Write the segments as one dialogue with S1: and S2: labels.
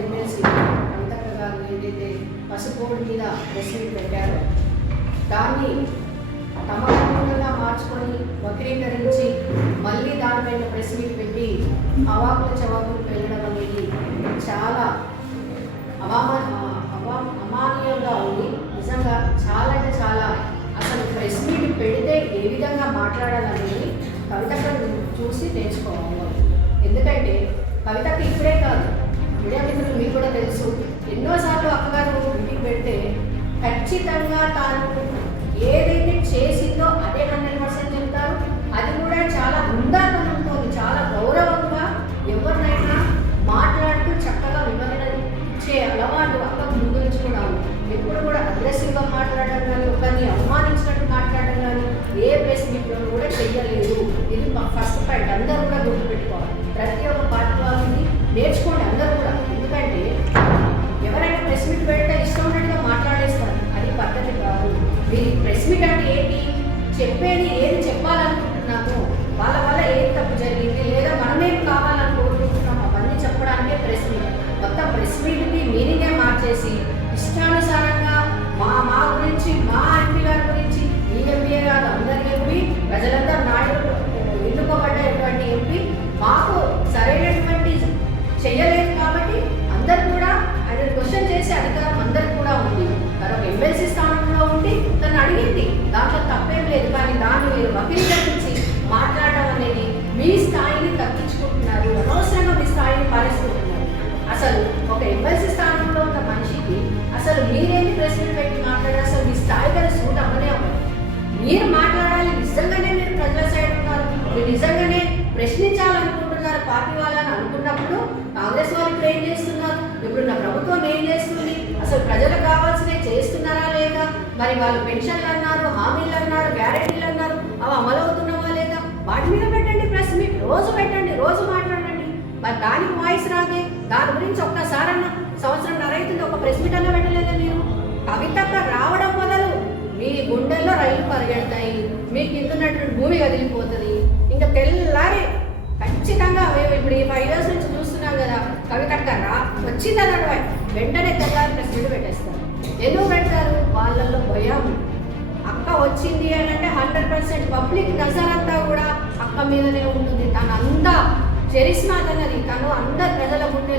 S1: MLC కవితక్క గారు ఏదైతే పసుపోడు మీద ప్రెస్ పెట్టారో దాన్ని తమ అనుగుణంగా మార్చుకొని వక్రీకరించి మళ్ళీ దానిపైన ప్రెస్ పెట్టి అవాకుల చవాకులు వెళ్ళడం అనేది చాలా అవామా అవా అమానీయంగా ఉంది. నిజంగా చాలా అంటే చాలా అసలు ప్రెస్ మీట్ పెడితే ఏ విధంగా మాట్లాడాలనేది కవితకు చూసి నేర్చుకోవాలి. ఎందుకంటే కవితకు ఇప్పుడే కాదు మీడియా మిత్రులు మీకు కూడా తెలుసు. ఎన్నోసార్లు అక్కగారు మీటింగ్ పెడితే ఖచ్చితంగా తాను ఏది ప్రెస్ మీట్ అంటే ఏంటి? చెప్పేది ఏది అసలు స్థానంలో ఉన్న మనిషికి. అసలు మీరేంటి ప్రెస్ మీట్ పెట్టి మాట్లాడారు? అసలు మీ స్థాయి కదా సూట్ అవ్వనే అవ్వదు. మీరు మాట్లాడాలి నిజంగానే మీరు ప్రజల సైడ్ ఉన్నారు. మీరు నిజంగానే ప్రశ్నించాలనుకుంటున్నారు పార్టీ వాళ్ళని అనుకున్నప్పుడు కాంగ్రెస్ వాళ్ళు ఏం చేస్తున్నారు? ఇప్పుడున్న ప్రభుత్వం ఏం చేస్తుంది? అసలు ప్రజలకు కావాల్సినవి చేస్తున్నారా లేదా? మరి వాళ్ళు పెన్షన్లు అన్నారు హామీలు అన్నారు గ్యారెంటీలు అన్నారు అవి అమలు అవుతున్నావా లేదా? వాటి మీద పెట్టండి ప్రెస్ మీట్ రోజు పెట్టండి రోజు మాట్లాడండి. మరి దానికి వాయిస్ రాదే దాని గురించి నరైతుంది ఒక పెట్టలేదా మీరు? కవితక్క రావడం మొదలు మీ గుండెల్లో రైలు పరిగెడతాయి. మీ కిందన్నటువంటి భూమి కదిలిపోతుంది. ఇంకా తెల్లారి ఖచ్చితంగా మేము ఇప్పుడు ఈ ఫైవ్ ఇయర్స్ నుంచి చూస్తున్నాం కదా కవితక్క రా వచ్చిందని అడవాయి వెంటనే తెల్లారి ప్రెస్ మీట్ పెట్టేస్తారు. ఎందుకు పెడతారు? వాళ్ళల్లో భయం. అక్క వచ్చింది అని అంటే హండ్రెడ్ పర్సెంట్ పబ్లిక్ నజర్ అంతా కూడా అక్క మీదనే ఉంటుంది. తను అంతా చరిస్మా తనది. తను అందరు ప్రజల గుండెల్లో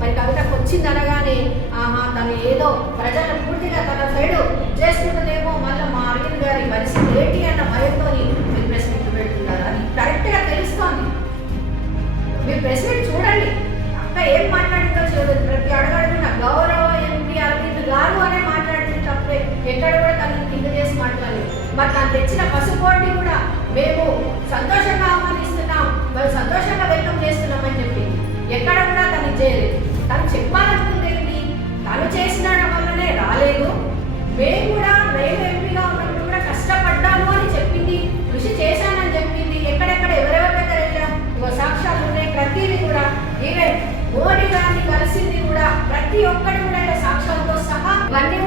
S1: మరి కవితకు వచ్చింది అనగానే ఆహా తను ఏదో ప్రజలను పూర్తిగా తన సైడు చేసుకుంటుందేమో మళ్ళీ మా అరవింద్ గారి పరిస్థితి ఏంటి అన్న భయంతో మీరు ప్రెస్ మీట్ పెడుతున్నారు. అది కరెక్ట్గా తెలుస్తోంది. మీరు ప్రెస్ మీట్ చూడండి. అక్క ఏం మాట్లాడిందో చూడదు ప్రతి అడగడుగున గౌరవ ఎంపీ అరవింద్ గారు అనే మాట్లాడింది తప్పే ఎక్కడ కూడా తనని కింద చేసి మాట్లాడలేదు. మరి తను తెచ్చిన పసుపోటి కూడా మేము సంతోషంగా చేసిన వల్లనే రాలేదు. మేము కూడా మేము ఎంపీగా ఉన్నప్పుడు కూడా కష్టపడ్డాము అని చెప్పింది. కృషి చేశానని చెప్పింది. ఎక్కడెక్కడ ఎవరెవరి దగ్గర వెళ్ళాం సాక్షాలు ఉన్నాయి. ప్రతిదీ కూడా ఈవెన్ మోడీ గారిని కలిసింది కూడా ప్రతి ఒక్కటి కూడా సాక్ష్యాలతో సహా ఇవన్నీ